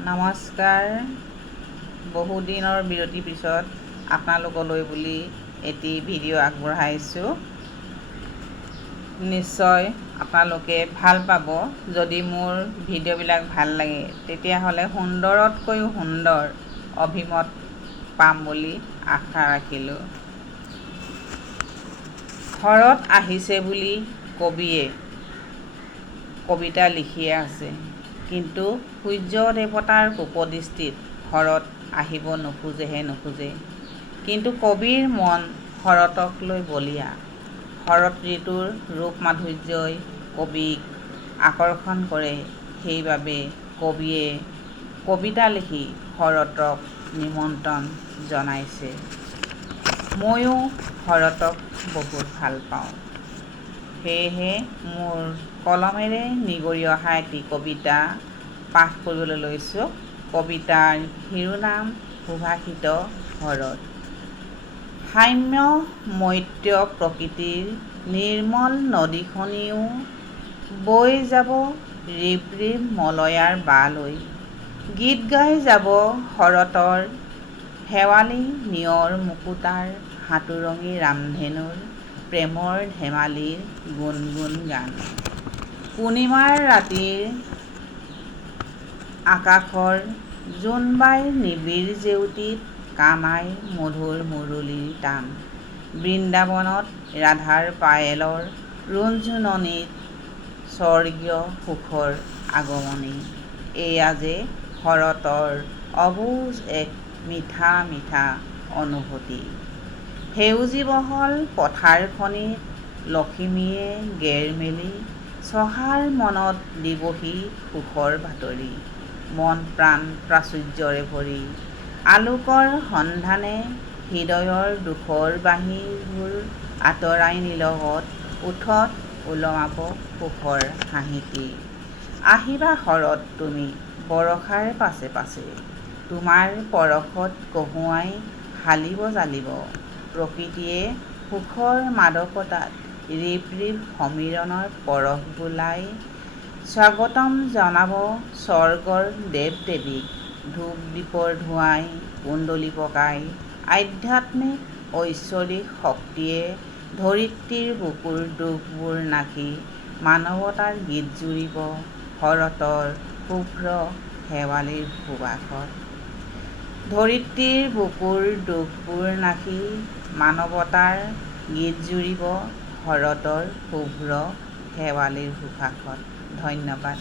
নমস্কাৰ। বহুদিনৰ বিৰতিৰ পিছত আপোনালোকলৈ বুলি এটি ভিডিঅ' আগবঢ়াইছোঁ। নিশ্চয় আপোনালোকে ভাল পাব। যদি মোৰ ভিডিঅ'বিলাক ভাল লাগে তেতিয়াহ'লে সুন্দৰতকৈও সুন্দৰ অভিমত পাম বুলি আশা ৰাখিলোঁ। শৰৎ আহিছে বুলি কবিয়ে কবিতা লিখিয়ে আছে, কিন্তু সূৰ্য দেৱতাৰ কোপদৃষ্টিত শৰৎ আহিব নোখোজে। কিন্তু কবিৰ মন শৰতক লৈ বলীয়া। শৰৎ ঋতুৰ ৰূপ মাধুৰ্যই কবিক আকৰ্ষণ কৰে। সেইবাবে কবিয়ে কবিতা লিখি শৰতক নিমন্ত্ৰণ জনাইছে। ময়ো শৰতক বহুত ভাল পাওঁ। সেয়েহে মোৰ কলমেৰে নিগৰি অহা এটি কবিতা পাঠ কৰিবলৈ লৈছোঁ। কবিতাৰ শিৰোনাম সুভাষিত শৰৎ। সাম্য মৈত্ৰ প্ৰকৃতিৰ নিৰ্মল নদীখনিও বৈ যাব ৰিব ৰিব মলয়াৰ বালৈ। গীত গাই যাব শৰতৰ শেৱালি নিয়ৰ মুকুতাৰ সাঁতুৰঙী ৰামধেনুৰ প্ৰেমৰ ধেমালিৰ গুণ গুণ গান। পূৰ্ণিমাৰ ৰাতিৰ আকাশৰ জোনবাইৰ নিবিড় জেউতিত কানাই মধুৰ মুৰলীৰ তান। বৃন্দাবনত ৰাধাৰ পায়েলৰ ৰুণঝুণনিত স্বৰ্গীয় সুখৰ আগমনী। এয়া যে শৰতৰ অবুজ এক মিঠা মিঠা অনুভূতি। সেউজী বহল পথাৰখনিত লখিমীয়ে গেৰ মেলি চহাৰ মনত দিবহি সুখৰ বাতৰি। মন প্ৰাণ প্ৰাচুৰ্যৰে ভৰি আলোকৰ সন্ধানে হৃদয়ৰ দুখৰ বাঁহীবোৰ আঁতৰাই নিলগত ওঠত ওলমাব সুখৰ হাঁহিটি। আহিবা শৰৎ তুমি বৰষাৰ পাছে পাছে, তোমাৰ পৰশত কহুঁৱাই হালিব জালিব। প্ৰকৃতিয়ে সুখৰ মাদকতাত ৰিব ৰিব সমীৰণৰ পৰশ বোলাই। স্বাগতম জনাব স্বৰ্গৰ দেৱ দেৱীক, ধূপ দীপৰ ধোঁৱাই কুণ্ডলী পকাই। আধ্যাত্মিক ঐশ্বৰিক শক্তিয়ে ধৰিত্ৰীৰ বুকুৰ দুখবোৰ নাশি। মানৱতাৰ গীত জুৰিব শৰতৰ শুভ্ৰ শেৱালিৰ সুবাসত। ধৰিত্ৰীৰ বুকুৰ দুখবোৰ নাশি, মানৱতাৰ গীত জুৰিব শৰতৰ শুভ্ৰ শেৱালিৰ সুবাসত। ধন্যবাদ।